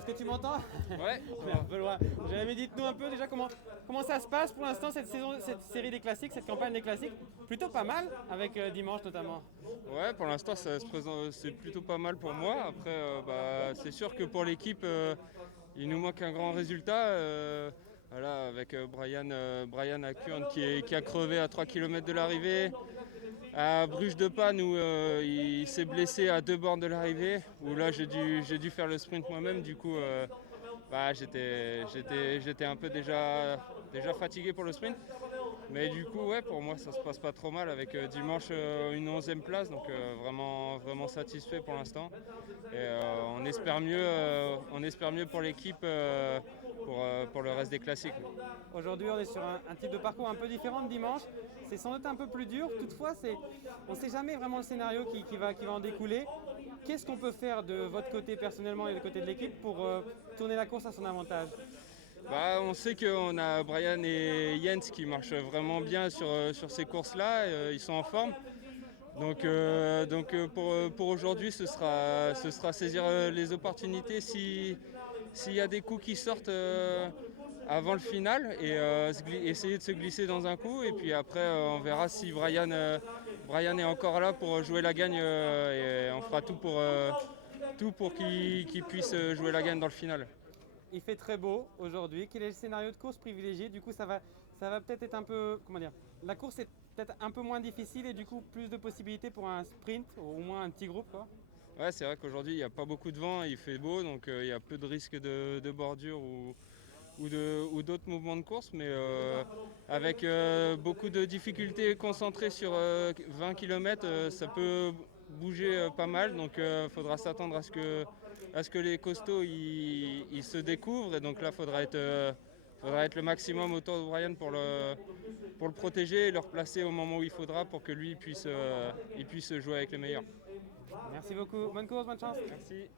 est-ce que tu m'entends? Ouais, Ouais, un peu loin. Jérémy, dites-nous un peu déjà comment ça se passe pour l'instant cette série des classiques, cette campagne des classiques. Plutôt pas mal avec dimanche notamment. ouais, pour l'instant ça se présente, c'est plutôt pas mal pour moi. Après, c'est sûr que pour l'équipe, il nous manque un grand résultat. Voilà, avec Brian Akuan qui a crevé à 3 km de l'arrivée. À Bruges de Panne où il s'est blessé à 2 bornes de l'arrivée. Où là j'ai dû faire le sprint moi-même. Du coup, j'étais un peu déjà fatigué pour le sprint. Mais du coup, ouais, pour moi, ça se passe pas trop mal avec dimanche une 11e place, donc vraiment satisfait pour l'instant. Et on espère mieux pour l'équipe pour le reste des classiques. Aujourd'hui, on est sur un type de parcours un peu différent de dimanche. C'est sans doute un peu plus dur. Toutefois, on ne sait jamais vraiment le scénario qui va en découler. Qu'est-ce qu'on peut faire de votre côté personnellement et du côté de l'équipe pour tourner la course à son avantage? On sait qu'on a Brian et Jens qui marchent vraiment bien sur ces courses-là. Ils sont en forme. Pour aujourd'hui, ce sera saisir les opportunités s'il y a des coups qui sortent avant le final et essayer de se glisser dans un coup. Et puis après, on verra si Brian est encore là pour jouer la gagne et on fera tout pour qu'il puisse jouer la gagne dans le final. Il fait très beau aujourd'hui. Quel est le scénario de course privilégié? Du coup, ça va peut-être être un peu, comment dire, la course est peut-être un peu moins difficile et du coup plus de possibilités pour un sprint, ou au moins un petit groupe, quoi. Ouais, c'est vrai qu'aujourd'hui il n'y a pas beaucoup de vent, il fait beau, donc il y a peu de risques de bordure ou d'autres mouvements de course, mais avec beaucoup de difficultés concentrées sur 20 km, ça peut bouger pas mal, donc il faudra s'attendre à ce que les costauds ils se découvrent, et donc là faudra être le maximum autour de Brian pour le protéger et le replacer au moment où il faudra pour que lui il puisse jouer avec les meilleurs. Merci beaucoup. Bonne course, bonne chance. Merci.